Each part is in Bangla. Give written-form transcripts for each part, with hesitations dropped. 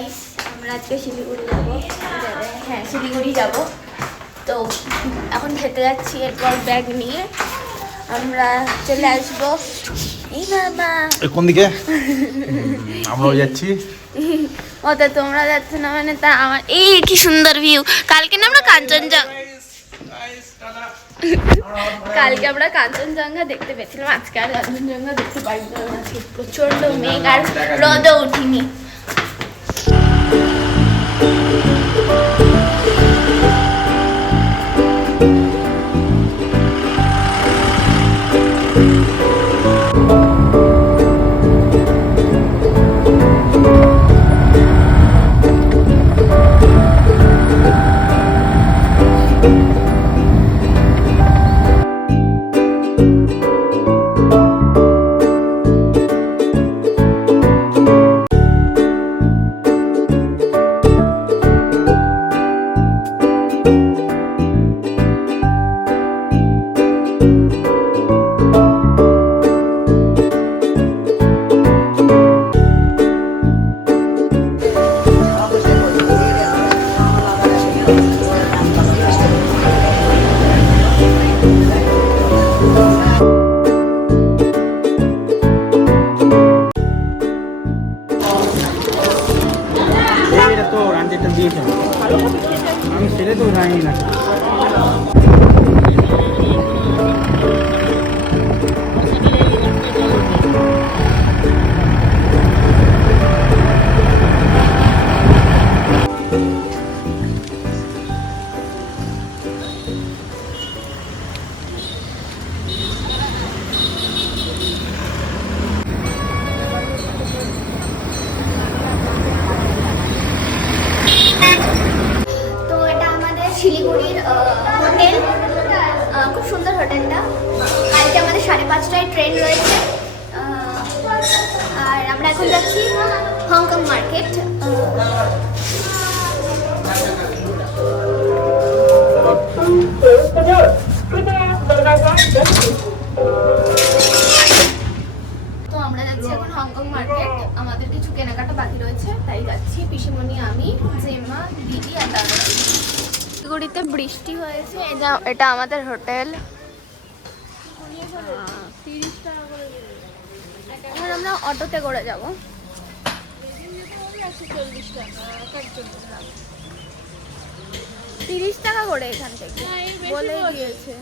গাইস, আমরা আজকে শিলিগুড়ি যাবো। হ্যাঁ, শিলিগুড়ি যাব। তো এখন খেতে যাচ্ছি, এরপর ব্যাগ নিয়ে আমরা চলে আসবো। এই বাবা, কোন দিকে? আমরাও যাচ্ছি। ও তো তোমরা যাচ্ছ না মানে তা আমার এই কি সুন্দর ভিউ। কালকে না আমরা কালকে আমরা কাঞ্চনজঙ্ঘা দেখতে পেয়েছিলাম, আজকে আর কাঞ্চনজঙ্ঘা দেখতে পারি না। আজকে প্রচন্ড মেঘ আর রোদও উঠিনি। আমি সেটা তো জানি না। শিলিগুড়ির হোটেল, খুব সুন্দর হোটেলটা। কালকে আমাদের 5:30টায় ট্রেন রয়েছে, আর আমরা এখন যাচ্ছি হংকং মার্কেট। তো আমরা যাচ্ছি এখন হংকং মার্কেট। আমাদের কিছু কেনাকাটা বাকি রয়েছে, তাই যাচ্ছি। পিসিমণি, আমি, জেমা, দিদি আর দাদা। শিলিগুড়িতে বৃষ্টি হয়েছে। এটা আমাদের হোটেল। এখন আমরা অটোতে করে যাব। 30 টাকা করে এখান থেকে বলে দিয়েছে।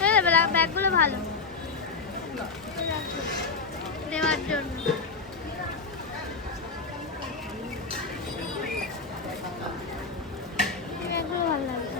হ্যাঁ, ব্যাগগুলো ভালো দেওয়ার জন্য। ব্যাগগুলো ভালো লাগে।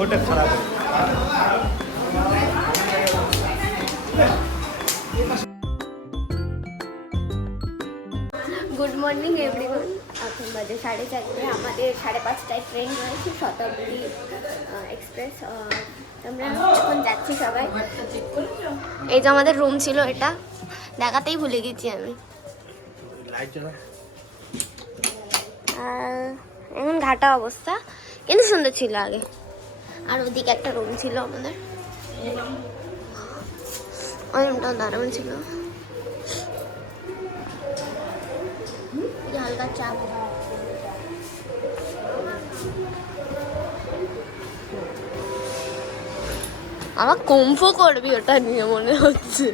ওটা খারাপ। Good morning everyone. এখন বাজে 4:30। আমাদের 5:30টায় ট্রেন রয়েছে, শতাব্দী এক্সপ্রেস। আমরা এখন যাচ্ছি সবাই। এই যে আমাদের রুম ছিল, এটা দেখাতেই ভুলে গেছি আমি। এখন ঘাটা অবস্থা, কিন্তু সুন্দর ছিল আগে। আর ওদিকে একটা রুম ছিল আমাদের, ওই রুমটা দারুণ ছিল। হালকা চাপ আমার কুম্ভ করবি ওটা নিয়ে মনে হচ্ছে।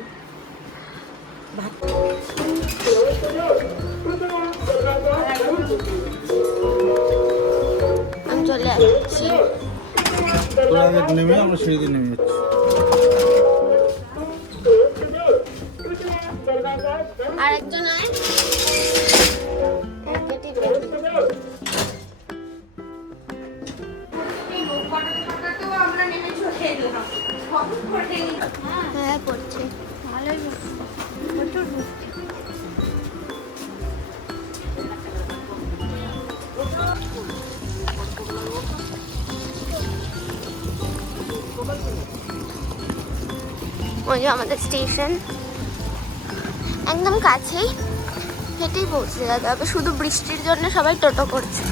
আমি চলে যাচ্ছি। নেমে আমরা সিঁড়িতে নেমে যাচ্ছি। আরেকজন আয়। হ্যাঁ পড়ছে ভালোই প্রচুর বুঝতে। ওই যে আমাদের স্টেশন একদম কাছেই, হেঁটেই পৌঁছে যেতে হবে। শুধু বৃষ্টির জন্য সবাই টোটো করছে।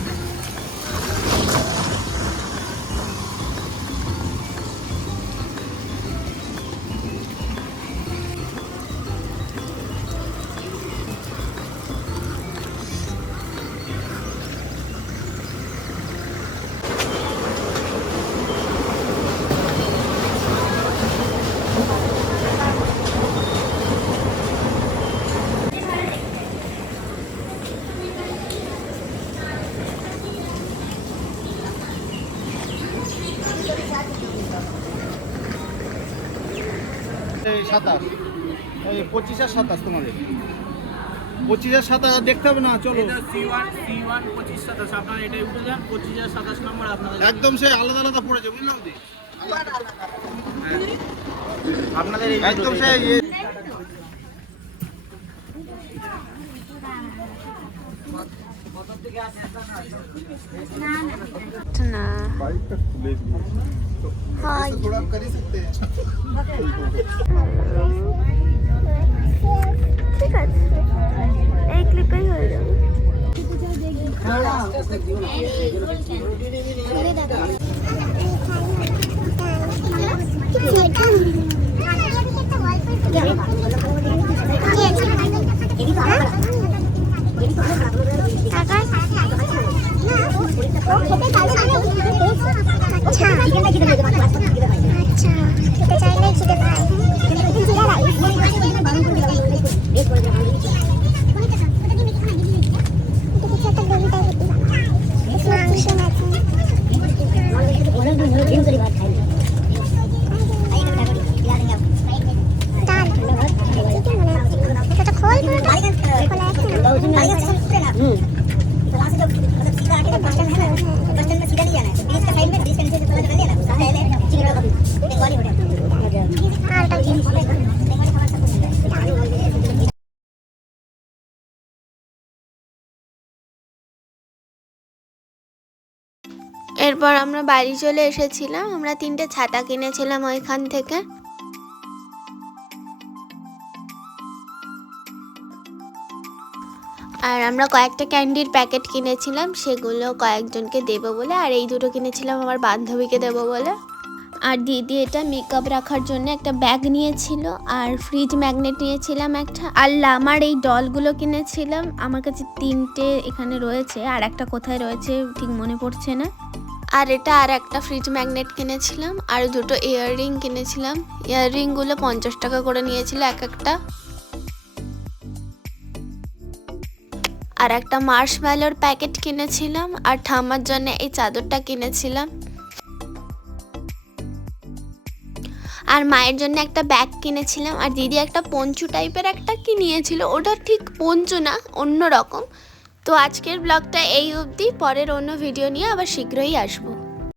এই 27 এই 25 আর 27 তোমাদের 25 আর 27 দেখতে হবে না, চলো C1 25 27 আপনারা এটাই উঠে যান। 25 আর 27 নম্বর আপনাদের একদম সে আলাদা আলাদা পড়েছে, বুঝলাম দি আপনাদের এই একদম সে না बाइकটা খুলে দিয়ে হাই थोड़ा कर ही सकते हैं। ঠিক আছে, এই ক্লিপেই হয়ে যাবে। এরপর আমরা বাড়ি চলে এসেছিলাম। আমরা 3টে ছাতা কিনেছিলাম ওইখান থেকে। আর আমরা কয়েকটা ক্যান্ডির প্যাকেট কিনেছিলাম, সেগুলো কয়েকজনকে দেবো বলে। আর এই দুটো কিনেছিলাম আমার বান্ধবীকে দেবো বলে। আর দিদি এটা মেকআপ রাখার জন্য একটা ব্যাগ নিয়েছিল। আর ফ্রিজ ম্যাগনেট নিয়েছিলাম একটা। আর আমার এই ডলগুলো কিনেছিলাম। আমার কাছে 3টে এখানে রয়েছে, আর একটা কোথায় রয়েছে ঠিক মনে পড়ছে না। আর এটা আর একটা ফ্রিজ ম্যাগনেট কিনেছিলাম। আর দুটো ইয়াররিং কিনেছিলাম। ইয়াররিংগুলো 50 টাকা করে নিয়েছিল এক একটা। আর একটা মার্শম্যালোর প্যাকেট কিনেছিলাম। আর ঠাম্মার জন্য এই চাদরটা কিনেছিলাম। আর মায়ের জন্য একটা ব্যাগ কিনেছিলাম। আর দিদি একটা পঞ্চু টাইপের একটা কি নিয়েছিল, ওটা ঠিক পঞ্চু না, অন্য রকম। তো আজকের ব্লগটা এই অবধি। পরের অন্য ভিডিও নিয়ে আবার শীঘ্রই আসবো।